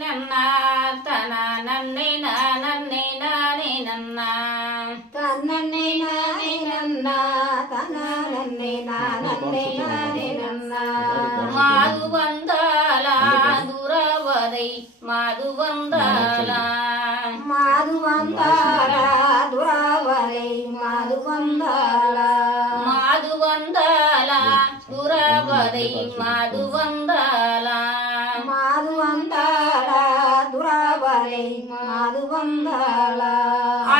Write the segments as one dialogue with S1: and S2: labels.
S1: నన్న తన నన్నే నా
S2: నన్నే నానే నన్న. తన్నే నానే నన్న తన నన్నే
S1: నా నన్నే నానే నన్న. మాదు
S2: వందాల దురవదై మాదు వందాల. మాదు
S1: వందాల దురవదై మాదు వందాల. మాదు
S2: వందాల దురవదై మాదు వందాల. ಬಂದಾಳ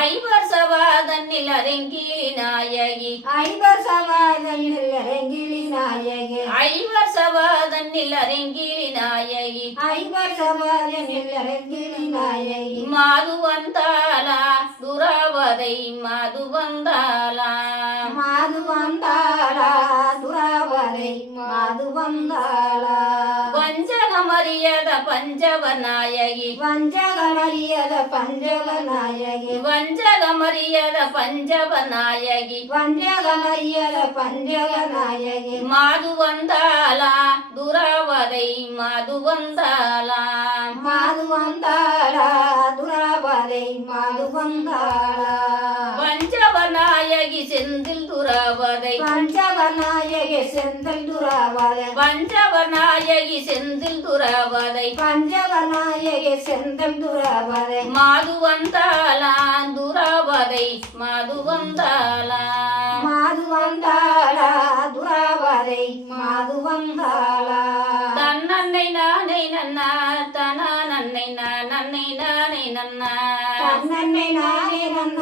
S1: ಐವರ್ ಸವಾದನ್ನಿಲ್ಲ ರೆಂಗಿಲಿ ನಾಯಗಿ
S2: ಐವರ್ ಸವಾದನ್ನಿಲ್ಲ ರೆಂಗಿಲಿ ನಾಯಗಿ
S1: ಐವರ್ ಸವಾದನ್ನಿಲ್ಲ ರೆಂಗಿಲಿ ನಾಯಗಿ
S2: ಐವರ್ ಸವಾದನ್ನಿಲ್ಲ ರೆಂಗಿಲಿ ನಾಯಗಿ
S1: ಮಾದು ಬಂದಾಳ ದುರಾವದೈ ಮಾದು ಬಂದಾಳ
S2: ಮಾದು ಬಂದಾಳ ದುರಾವದೈ ಮಾದು ಬಂದಾಳ
S1: ಮರಿಯದ ಪಂಜವನಾಯಗಿ
S2: ವಂಜಗ ಮರಿಯದ ಪಂಜವನಾಯಗಿ
S1: ವಂಜಗ ಮರಿಯದ ಪಂಜವನಾಯಗಿ
S2: ವಂಜಗ ಮರಿಯದ ಪಂಜವನಾಯಗಿ
S1: ಮಾದು ಒಂದಾಲ ದುರಾವರೈ ಮಾದು ಒಂದಾಲ
S2: ಮಾದು ಒಂದಾಲ ದುರಾವರೈ ಮಾದು
S1: ಒಂದಾಲ பஞ்சவநாயகி செந்தில் துராவதை
S2: பஞ்சவநாயகி செந்தில்
S1: துராவதை பஞ்சவநாயகி செந்தில் துராவதை
S2: பஞ்சவநாயகி செந்தில் துராவதை
S1: மாது வந்தாலான் துராவதை மாது வந்தாலான் மாது வந்தா నన్నే
S2: నారే నమ్మ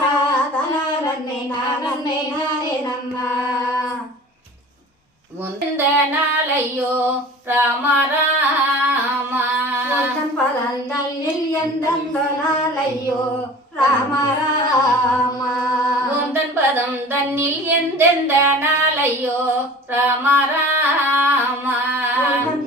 S2: తన నన్నే నా నన్నే నారే నమ్మ
S1: முந்த நாளையோ ராம
S2: ராமா. பரந்தள்ளில் எந்தந்த நாளையோ ராம ராமா.
S1: முந்தன் பதம் தன்னில் எந்தெந்த நாளையோ ராம
S2: ராமா.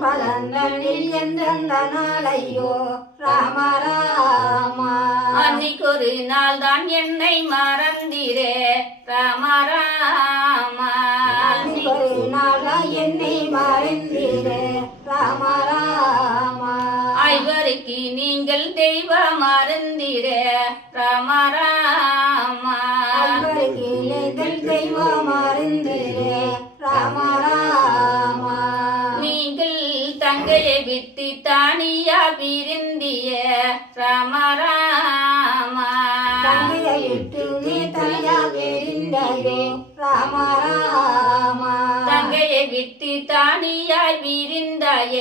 S2: பரந்தள்ளில் எந்தெந்த நாளையோ ராம ராமா.
S1: அன்னைக்கொரு நாள் தான் என்னை மறந்திரே. ராம ராம.
S2: ஒரு நாள என்னை மறந்தீரே. ராம ராம.
S1: ஐவருக்கு நீங்கள் தெய்வ மறந்திரே. ராம ராம.
S2: ஐவருக்கிலேதல் தெய்வம் மறந்தீரே. ராம ராம.
S1: நீங்கள் தங்கையை விட்டு தானியா பிரிந்திய ராம ராம
S2: தெரிந்தையோ ராம ராம.
S1: தங்கையை விட்டு தானியாய் பிரிந்தாய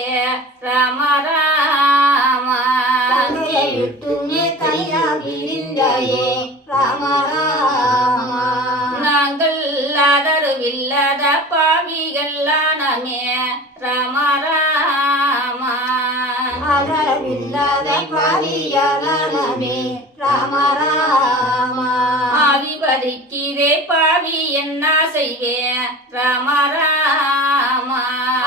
S1: ராம ராம.
S2: தந்தையை விட்டு நீ தனியா தெரிந்தையோ ராம ராம.
S1: நாங்கள் ஆதரவில்லாத பாவிகளானமே ராம ராம.
S2: ஆதரவில்லாத பாவியானமே ராம ராம.
S1: ஆதிபதிக்கிறே பாவி என்ன செய்வேன் ராம ராம.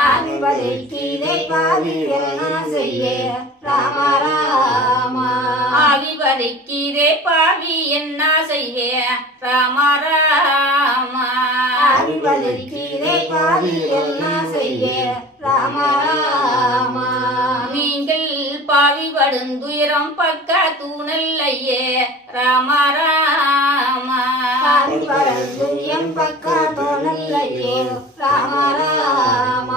S2: ஆதிபதிக்கிதை பாவி என்ன செய்ய ராம ராம.
S1: ஆதிபதிக்கிறே பாவி என்ன செய்வேன் ராம ராம.
S2: ஆதிபதிக்கிதை பாவி என்ன செய்ய ராம ராம.
S1: பாவி படுந்துயரம் பக்க தூணல்லையே. ராம ராம.
S2: ஆதிபரந்து என் பக்கத்தோனல்லையே ராம ராம.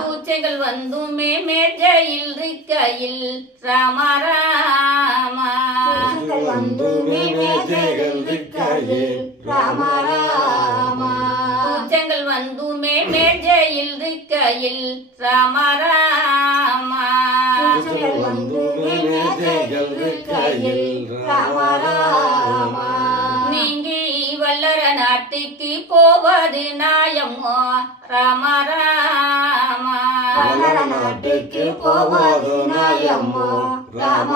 S1: பூச்சைகள் வந்துமே மேஜையில் இருக்கையில். ராம ராம.
S2: பூஜைகள் வந்து மேஜைகள் இருக்கையில். ராம ராம.
S1: பூச்சங்கள் வந்துமே மேஜையில் இருக்கையில். ராம ராம
S2: வந்து மேஜைகள் இருக்கையில் ராம ராம
S1: நீங்க வல்லர நாட்டுக்கு போவது நாயமோ ராம ராம
S2: வல்லர நாட்டுக்கு போவது நாயம்மோ ராம